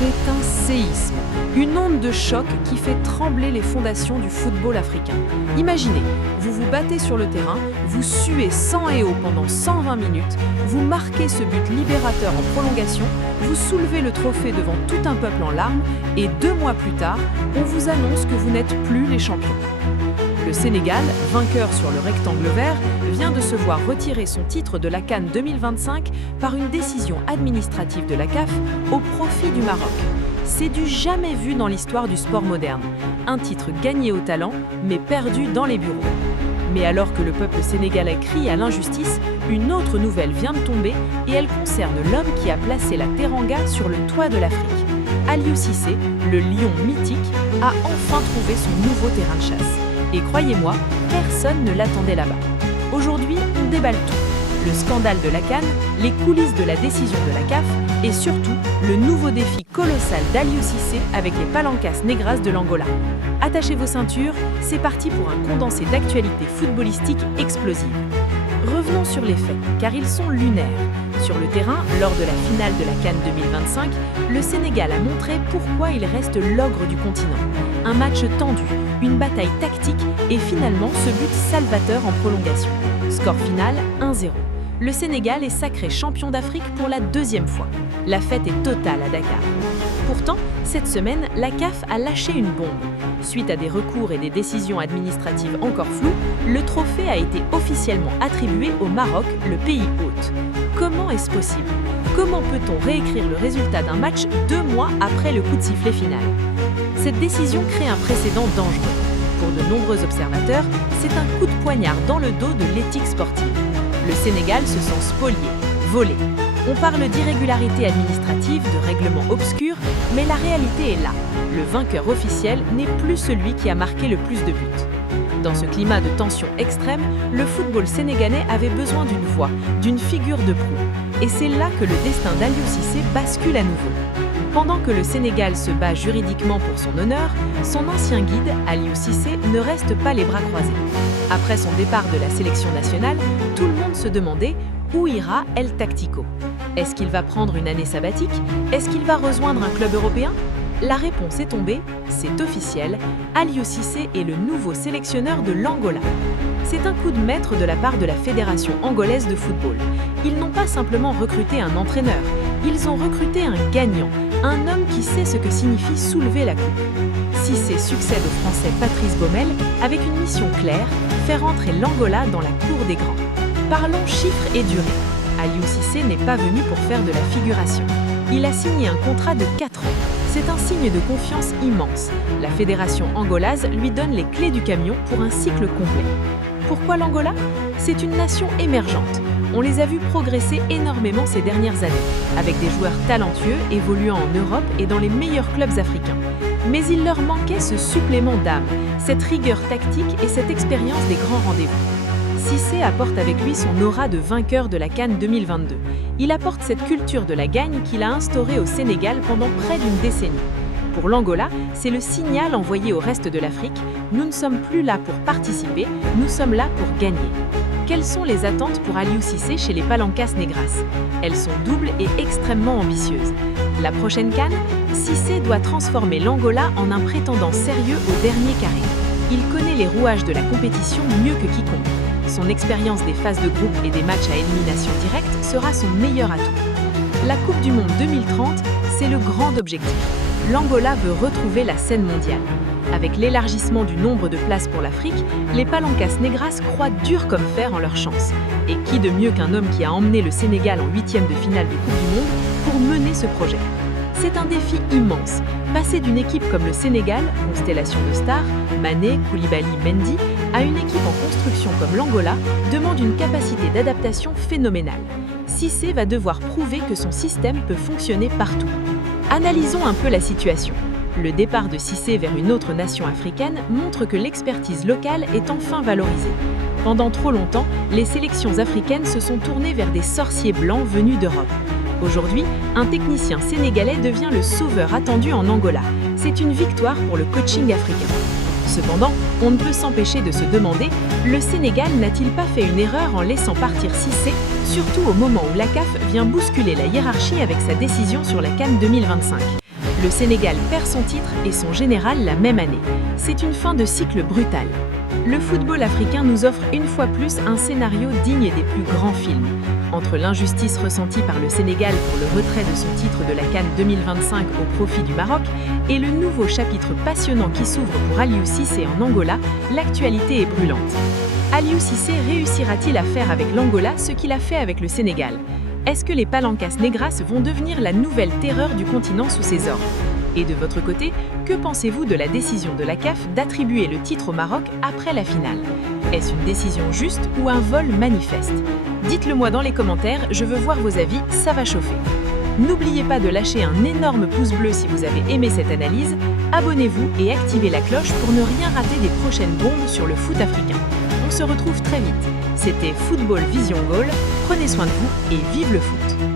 C'est un séisme, une onde de choc qui fait trembler les fondations du football africain. Imaginez, vous vous battez sur le terrain, vous suez sang et eau pendant 120 minutes, vous marquez ce but libérateur en prolongation, vous soulevez le trophée devant tout un peuple en larmes et 2 mois plus tard, on vous annonce que vous n'êtes plus les champions. Le Sénégal, vainqueur sur le rectangle vert, vient de se voir retirer son titre de la CAN 2025 par une décision administrative de la CAF au profit du Maroc. C'est du jamais vu dans l'histoire du sport moderne. Un titre gagné au talent, mais perdu dans les bureaux. Mais alors que le peuple sénégalais crie à l'injustice, une autre nouvelle vient de tomber et elle concerne l'homme qui a placé la Teranga sur le toit de l'Afrique. Aliou Cissé, le lion mythique, a enfin trouvé son nouveau terrain de chasse. Et croyez-moi, personne ne l'attendait là-bas. Aujourd'hui, on déballe tout. Le scandale de la CAN, les coulisses de la décision de la CAF et surtout le nouveau défi colossal d'Aliou Cissé avec les Palancas Negras de l'Angola. Attachez vos ceintures, c'est parti pour un condensé d'actualité footballistique explosive. Revenons sur les faits, car ils sont lunaires. Sur le terrain, lors de la finale de la CAN 2025, le Sénégal a montré pourquoi il reste l'ogre du continent. Un match tendu, une bataille tactique et finalement ce but salvateur en prolongation. Score final 1-0. Le Sénégal est sacré champion d'Afrique pour la 2e fois. La fête est totale à Dakar. Pourtant, cette semaine, la CAF a lâché une bombe. Suite à des recours et des décisions administratives encore floues, le trophée a été officiellement attribué au Maroc, le pays hôte. Comment est-ce possible? Comment peut-on réécrire le résultat d'un match 2 mois après le coup de sifflet final? Cette décision crée un précédent dangereux. Pour de nombreux observateurs, c'est un coup de poignard dans le dos de l'éthique sportive. Le Sénégal se sent spolié, volé. On parle d'irrégularité administrative, de règlements obscurs, mais la réalité est là. Le vainqueur officiel n'est plus celui qui a marqué le plus de buts. Dans ce climat de tension extrême, le football sénégalais avait besoin d'une voix, d'une figure de proue. Et c'est là que le destin d'Aliou Cissé bascule à nouveau. Pendant que le Sénégal se bat juridiquement pour son honneur, son ancien guide, Aliou Cissé, ne reste pas les bras croisés. Après son départ de la sélection nationale, tout le monde se demandait où ira El Tactico. Est-ce qu'il va prendre une année sabbatique? Est-ce qu'il va rejoindre un club européen? La réponse est tombée, c'est officiel, Aliou Cissé est le nouveau sélectionneur de l'Angola. C'est un coup de maître de la part de la Fédération angolaise de football. Ils n'ont pas simplement recruté un entraîneur, ils ont recruté un gagnant, un homme qui sait ce que signifie soulever la coupe. Cissé succède au Français Patrice Baumel avec une mission claire, faire entrer l'Angola dans la cour des grands. Parlons chiffres et durée. Aliou Cissé n'est pas venu pour faire de la figuration. Il a signé un contrat de 4 ans. C'est un signe de confiance immense. La fédération angolaise lui donne les clés du camion pour un cycle complet. Pourquoi l'Angola? C'est une nation émergente. On les a vus progresser énormément ces dernières années, avec des joueurs talentueux évoluant en Europe et dans les meilleurs clubs africains. Mais il leur manquait ce supplément d'âme, cette rigueur tactique et cette expérience des grands rendez-vous. Cissé apporte avec lui son aura de vainqueur de la CAN 2022. Il apporte cette culture de la gagne qu'il a instaurée au Sénégal pendant près d'une décennie. Pour l'Angola, c'est le signal envoyé au reste de l'Afrique. Nous ne sommes plus là pour participer, nous sommes là pour gagner. Quelles sont les attentes pour Aliou Cissé chez les Palancas Negras? Elles sont doubles et extrêmement ambitieuses. La prochaine CAN, Cissé doit transformer l'Angola en un prétendant sérieux au dernier carré. Il connaît les rouages de la compétition mieux que quiconque. Son expérience des phases de groupe et des matchs à élimination directe sera son meilleur atout. La Coupe du Monde 2030, c'est le grand objectif. L'Angola veut retrouver la scène mondiale. Avec l'élargissement du nombre de places pour l'Afrique, les Palancas Negras croient dur comme fer en leur chance. Et qui de mieux qu'un homme qui a emmené le Sénégal en 8e de finale de Coupe du Monde pour mener ce projet? C'est un défi immense. Passer d'une équipe comme le Sénégal, constellation de stars, Mané, Koulibaly, Mendy, à une équipe en construction comme l'Angola demande une capacité d'adaptation phénoménale. Cissé va devoir prouver que son système peut fonctionner partout. Analysons un peu la situation. Le départ de Cissé vers une autre nation africaine montre que l'expertise locale est enfin valorisée. Pendant trop longtemps, les sélections africaines se sont tournées vers des sorciers blancs venus d'Europe. Aujourd'hui, un technicien sénégalais devient le sauveur attendu en Angola. C'est une victoire pour le coaching africain. Cependant, on ne peut s'empêcher de se demander, le Sénégal n'a-t-il pas fait une erreur en laissant partir Cissé, surtout au moment où la CAF vient bousculer la hiérarchie avec sa décision sur la CAN 2025? Le Sénégal perd son titre et son général la même année. C'est une fin de cycle brutale. Le football africain nous offre une fois plus un scénario digne des plus grands films. Entre l'injustice ressentie par le Sénégal pour le retrait de son titre de la CAN 2025 au profit du Maroc et le nouveau chapitre passionnant qui s'ouvre pour Aliou Cissé en Angola, l'actualité est brûlante. Aliou Cissé réussira-t-il à faire avec l'Angola ce qu'il a fait avec le Sénégal? Est-ce que les Palancas Negras vont devenir la nouvelle terreur du continent sous ses ordres? Et de votre côté, que pensez-vous de la décision de la CAF d'attribuer le titre au Maroc après la finale? Est-ce une décision juste ou un vol manifeste? Dites-le moi dans les commentaires, je veux voir vos avis, ça va chauffer. N'oubliez pas de lâcher un énorme pouce bleu si vous avez aimé cette analyse, abonnez-vous et activez la cloche pour ne rien rater des prochaines bombes sur le foot africain. On se retrouve très vite. C'était Football Vision Goal, prenez soin de vous et vive le foot!